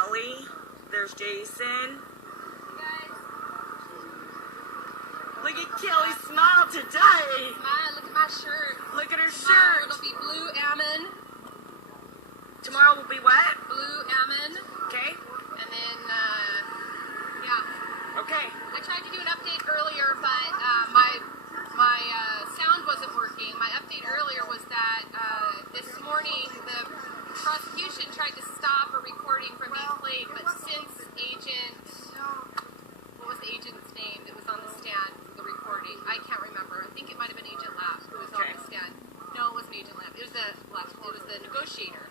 Kelli. There's Jason. Look at Kelli smile today. Smile, look at my shirt. Look at her Tomorrow shirt. it'll be blue almond. Tomorrow will be what? Blue almond. Okay. And then, yeah. Okay. I tried to do an update earlier, but my sound wasn't working. My update earlier was that this morning the prosecution tried to stop a recording from being played, but since what was the agent's name that was on the stand for the recording? I can't remember. I think it might have been Agent Lapp who was on the stand. No, it wasn't Agent Lapp. It was the negotiator.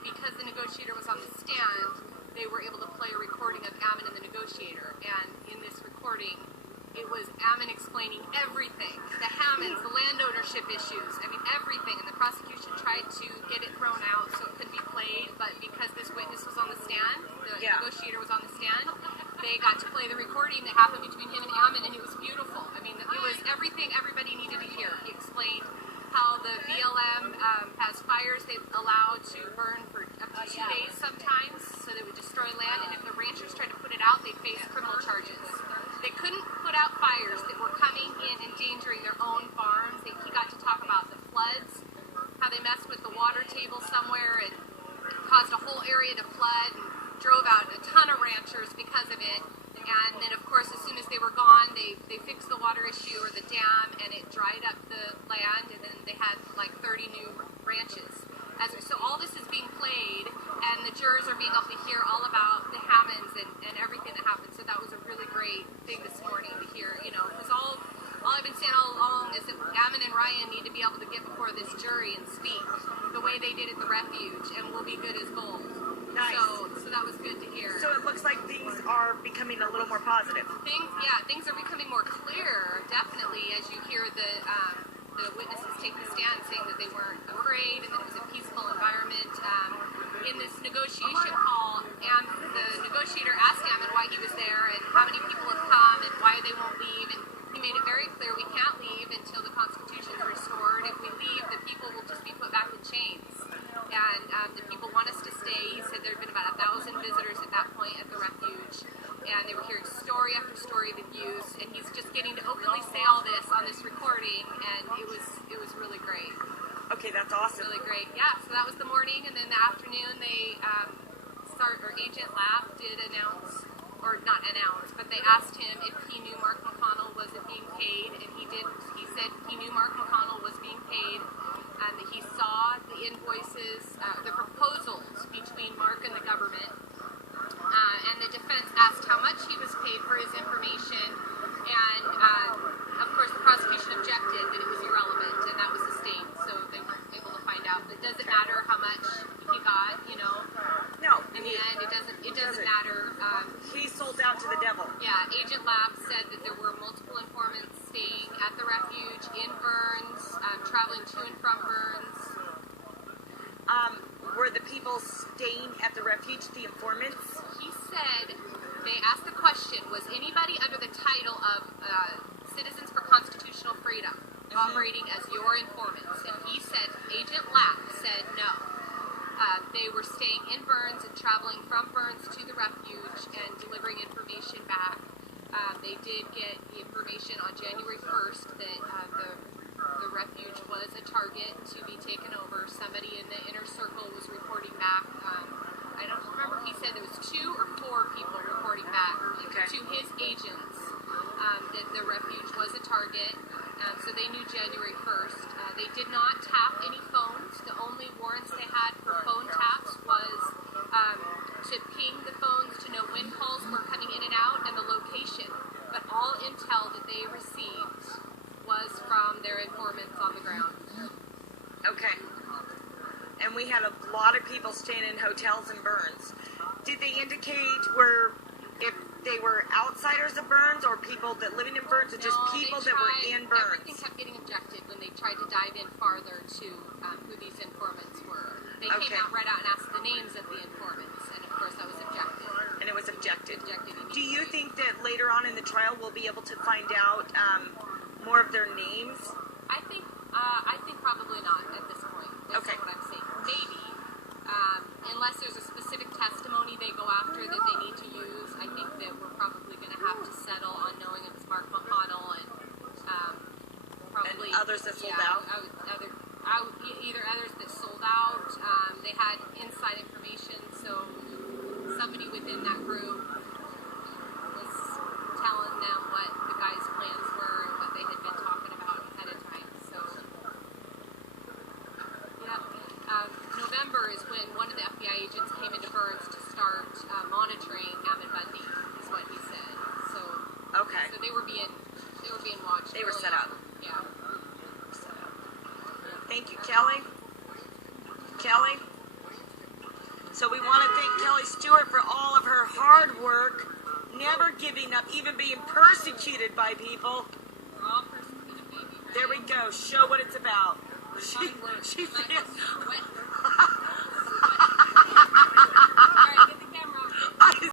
Because the negotiator was on the stand, they were able to play a recording of Ammon and the negotiator. And in this recording, it was Ammon explaining everything. The Hammonds, the land ownership issues, I mean everything. And the prosecution tried to get it thrown out so it couldn't be played, but because this witness was on the stand, the negotiator was on the stand, they got to play the recording that happened between him and Ammon, and it was beautiful. I mean, it was everything everybody needed to hear. He explained how the BLM has fires they allow to burn for up to 2 days sometimes, so they would destroy land, and if the ranchers tried to put it out, they'd face criminal charges. They couldn't put out fires that were coming in, endangering their own farms. He got to talk about the floods, how they messed with the water table somewhere and caused a whole area to flood and drove out a ton of ranchers because of it. And then, of course, as soon as they were gone, they fixed the water issue or the dam, and it dried up the land, and then they had like 30 new ranches. So all this is being played, and the jurors are being able to hear all about the Hammonds and everything that happened. So that was a really great thing this morning to hear, because all I've been saying all along is that Ammon and Ryan need to be able to get before this jury and speak the way they did at the refuge, and we'll be good as gold. Nice. So that was good to hear. So it looks like things are becoming a little more positive. Things are becoming more clear, definitely, as you hear the witnesses take the stand saying that they weren't afraid and that it was a peaceful environment. In this negotiation call, the negotiator asked Ammon why he was there and how many people have come and why they won't leave, and he made it very clear we can't leave until the Constitution is restored. If we leave, the people will just be put back in chains. And the people want us to stay. He said there had been about 1,000 visitors at that point at the refuge, and they were hearing story after story of abuse, and he's just getting to openly say all this on this recording, and it was really great. Okay, that's awesome. Really great. Yeah, so that was the morning, and then the afternoon Agent Lapp did announce, or not announce, but they asked him if he knew Mark McConnell wasn't being paid, and he said he knew Mark McConnell was being paid, and that he saw the invoices, the proposals between Mark and the government, and the defense asked how much he was paid for his information, and of course the prosecution objected that it was irrelevant, and that was sustained, so they weren't able to find out. But does it matter how much he got, No. In the end, it doesn't matter. He sold out to the devil. Yeah, Agent Lapp said that there were multiple informants staying at the refuge in Burns, traveling to and from Burns. Were the people staying at the refuge the informants? He said, they asked the question, was anybody under the title of Citizens for Constitutional Freedom operating as your informants? And he said, Agent Lapp said no. They were staying in Burns and traveling from Burns to the refuge and delivering information back. They did get the information on January 1st that the refuge was a target to be taken over. Somebody in the inner circle was reporting back. I don't remember if he said there was 2 or 4 people reporting back to his agents that the refuge was a target. So they knew January 1st. They did not tap any phones. The only warrants they had for phone taps was to ping the phones to know when calls were coming in and out and the location. But all intel that they received was from their informants on the ground. Okay. And we had a lot of people staying in hotels in Burns. Did they indicate if they were outsiders of Burns or people that living in Burns, or just people that were in Burns? Everything kept getting objected when they tried to dive in farther to who these informants were. They came out right out and asked the names of the informants, and of course that was objected. And it was objected. Do you immediately. think that later on in the trial we'll be able to find out more of their names? I think probably not at this point. That's what I'm saying. Maybe, unless there's a specific testimony after that they need to use. I think that we're probably going to have to settle on knowing it was Mark McConnell and probably and others that sold out. Either others that sold out. They had inside information, so somebody within that group was telling them what the guys' plans were and what they had been talking about ahead of time. So, yeah. November is when one of the FBI agents came into Burns to start monitoring Ammon Bundy, is what he said. So, Okay. so they were being watched. They were early set on. up. Yeah. Thank you, Kelly. Kelly. So we want to thank Kelli Stewart for all of her hard work, never giving up, even being persecuted by people. We're all persecuted, baby. Right? There we go. Show what it's about. Hard work. She Like feels. a sweat